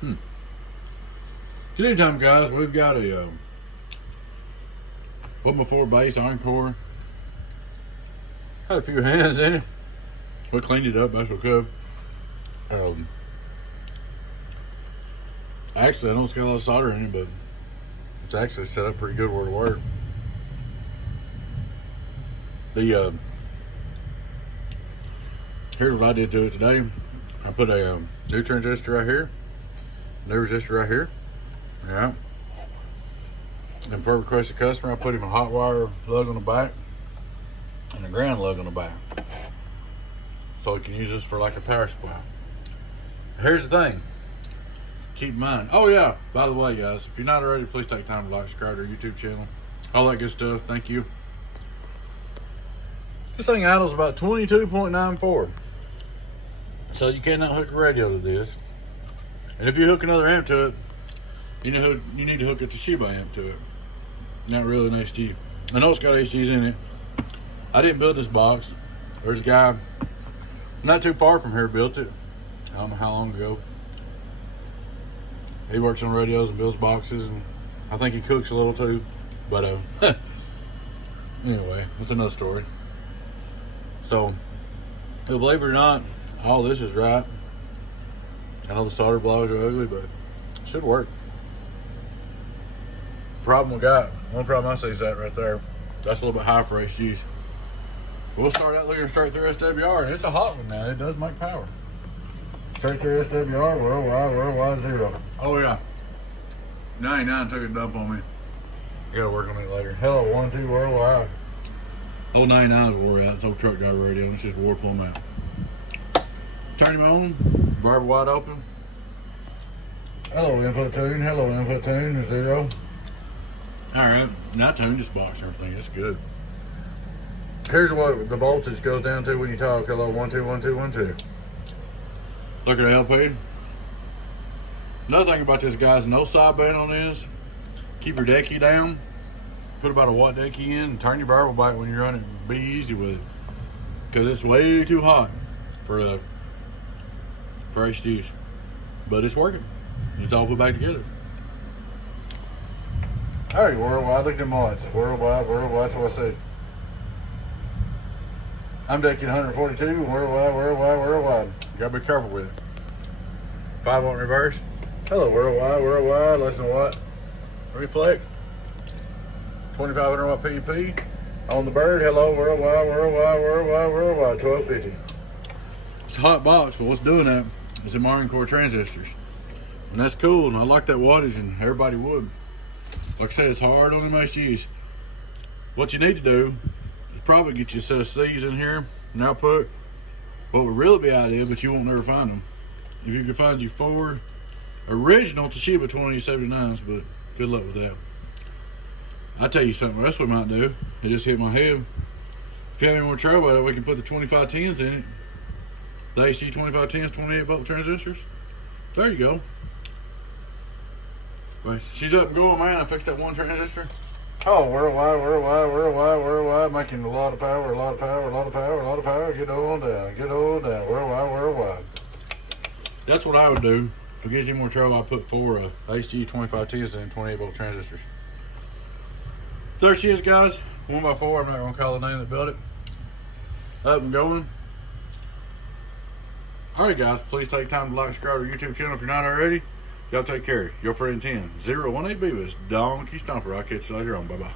Good evening, guys. We've got a 1x4 base encore. Had a few hands in it. We cleaned it up best we could. Actually, I know it's got a lot of solder in it, but it's actually set up pretty good where it works. Here's what I did to it today. I put a new transistor right here, new resistor right here. Yeah. And for requested customer, I put him a hot wire lug on the back and a ground lug on the back, so he can use this for like a power supply. Here's the thing. Keep in mind. Oh yeah, by the way, guys, if you're not already, please take time to like, subscribe to our YouTube channel, all that good stuff. Thank you. This thing idles about 22.94, so you cannot hook a radio to this. And if you hook another amp to it, you need to hook a Toshiba amp to it, not really an HD. I know it's got HDs in it. I didn't build this box. There's a guy not too far from here built it. I don't know how long ago. He works on radios and builds boxes, and I think he cooks a little too. But anyway, that's another story. So, believe it or not, all this is right. I know the solder blows are ugly, but it should work. Problem we got, one problem I see is that right there. That's a little bit high for HGs. We'll start out looking straight through SWR, and it's a hot one now. It does make power. Straight through SWR, worldwide 0. Oh yeah. 99 took a dump on me. I gotta work on it later. Hello, 1, 2, worldwide. Old 99 is wore out. It's old truck driver radio. It's just wore plumb out. Turn him on. Barb wide open. Hello, input tune. Hello, input tune. 0. Alright. Now I tuned this box and everything. It's good. Here's what the voltage goes down to when you talk. Hello, 1, 2, 1, 2, 1, 2. Look at the LP. Another thing about this, guys, no sideband on this. Keep your decky down. Put about a watt decky in and turn your variable back when you're running. Be easy with it, because it's way too hot for HDs. But it's working. It's all put back together. Alright, worldwide, look at them mods. Worldwide, that's what I said. I'm decking 142, worldwide. You gotta be careful with it. 5 watt reverse. Hello, worldwide, less than what? Reflex. 2500 watt PUP. On the bird, hello, worldwide, 1250. It's a hot box, but what's doing that is the Marine Corps transistors. And that's cool, and I like that wattage, and everybody would. Like I said, it's hard on them HGs. What you need to do is probably get you a set of C's in here, an output. What would really be ideal, but you won't never find them, if you could find you 4 original Toshiba 2079s, but good luck with that. I'll tell you something else we might do. It just hit my head. If you have any more trouble with it, we can put the 2510s in it. The HG 2510s, 28 volt transistors. There you go. Right. She's up and going, man. I fixed that one transistor. Oh, worldwide, making a lot of power. Get on down, worldwide. That's what I would do. If it gives you more trouble, I put 4 HG 2510s in 28 volt transistors. There she is, guys. 1x4. I'm not going to call the name that built it. Up and going. Alright, guys. Please take time to like, subscribe to our YouTube channel if you're not already. Y'all take care. Your friend 10 018 Beavis, Donkey Stomper. I'll catch you later on. Bye bye.